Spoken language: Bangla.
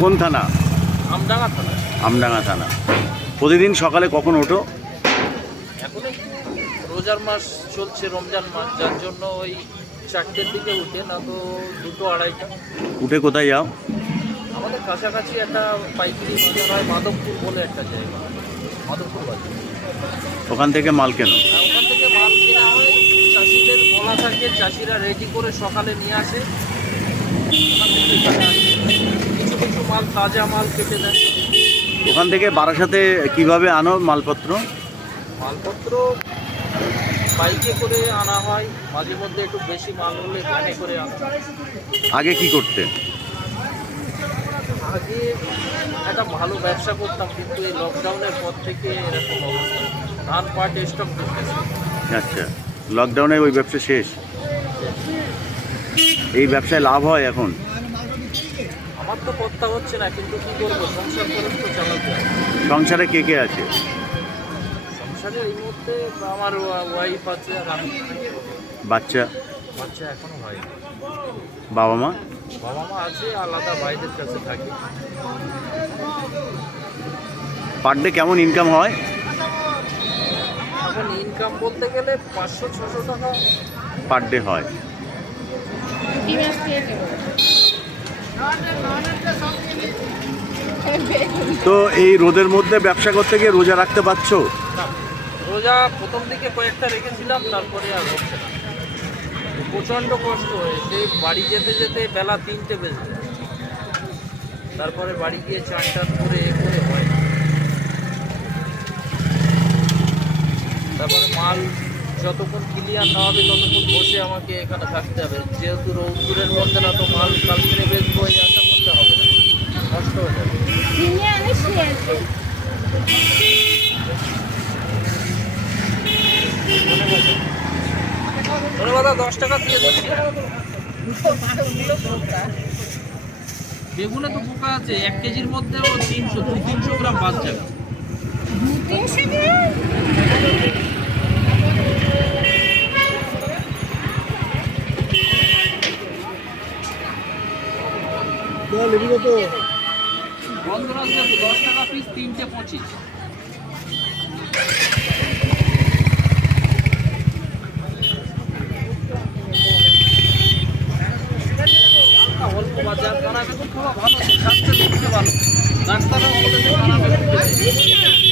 কোন থানা? আমডাঙ্গা থানা। আমডাঙ্গা থানা। প্রতিদিন সকালে কখন ওঠো? এখন রোজার মাস চলছে রমজান মাস যার জন্য ওই চারটের দিকে উঠে না তো দুটো আড়াইটা। উঠে কোথায় যাও? আমাদের কাছাকাছি একটা পাইকারি বাজার হয় মাধবপুর বলে একটা জায়গা। মাধবপুর বাজার। ওখান থেকে মাল কেন? ওখান থেকে মাল কেনা হয় চাষিদের বলা থাকে চাষিরা রেডি করে সকালে নিয়ে আসে। ওখান থেকে আসে। কিছু মাল তাজা মাল কেটে দেয় ওখান থেকে বারাসাতে কীভাবে আনো মালপত্র? মালপত্র বাইকে করে আনা হয় মাঝে মধ্যে একটু বেশি মাল হলে ভ্যানে করে আনা আগে কি করতে? আগে একটা ভালো ব্যবসা করতাম কিন্তু এই লকডাউনের পর থেকে এরকম অবস্থা। ধান পাট স্টক আচ্ছা লকডাউনে ওই ব্যবসা শেষ। এই ব্যবসায় লাভ হয় এখন? আমার তো করতে হচ্ছে না কিন্তু কি করব? সংসার করে তো চালাতে সংসারে কে কে আছে? সংসারে এই মুহূর্তে আমার ওয়াইফ আছে আর আমি। বাচ্চা? বাচ্চা এখনও হয় বাবা মা? বাবা মা আছে আলাদা ভাইদের কাছে থাকে। পার ডে কেমন ইনকাম হয়? এখন ইনকাম বলতে গেলে পাঁচশো ছশো টাকা। পার ডে হয়। তো এই রোদের মধ্যে ব্যবসা করতে গিয়ে রোজা রাখতে পারছ? রোজা প্রথম দিকে কয়েকটা রেখেছিলাম, তারপরে আর হচ্ছে না। প্রচণ্ড কষ্ট হয়েছে। বাড়ি যেতে যেতে বেলা তিনটে বেজে তারপরে বাড়ি গিয়ে চান টান করে এ করে হয়। তারপরে মাল যতক্ষণ ক্লিয়ার না হবে, ততক্ষণ বসে আমাকে এখানে থাকতে হবে। যেহেতু রৌদ্রের মধ্যে না, তো মাল কালকে বেচবো এই আশা করলে হবে না নষ্ট হয়ে যাবে ধন্যবাদ দশ টাকা দিয়ে দিচ্ছি। বেগুনে তো পোকা আছে এক কেজির মধ্যে ও তিনশো দু তিনশো গ্রাম বাদ যাবে গন্ধরাজ দেবো দশ টাকা পিস তিনটে পঁচিশ হালকা অল্প বাজার কানা বেগুন খাওয়া ভালো স্বাস্থ্যের পক্ষে ভালো। ডাক্তাররাও বলেছে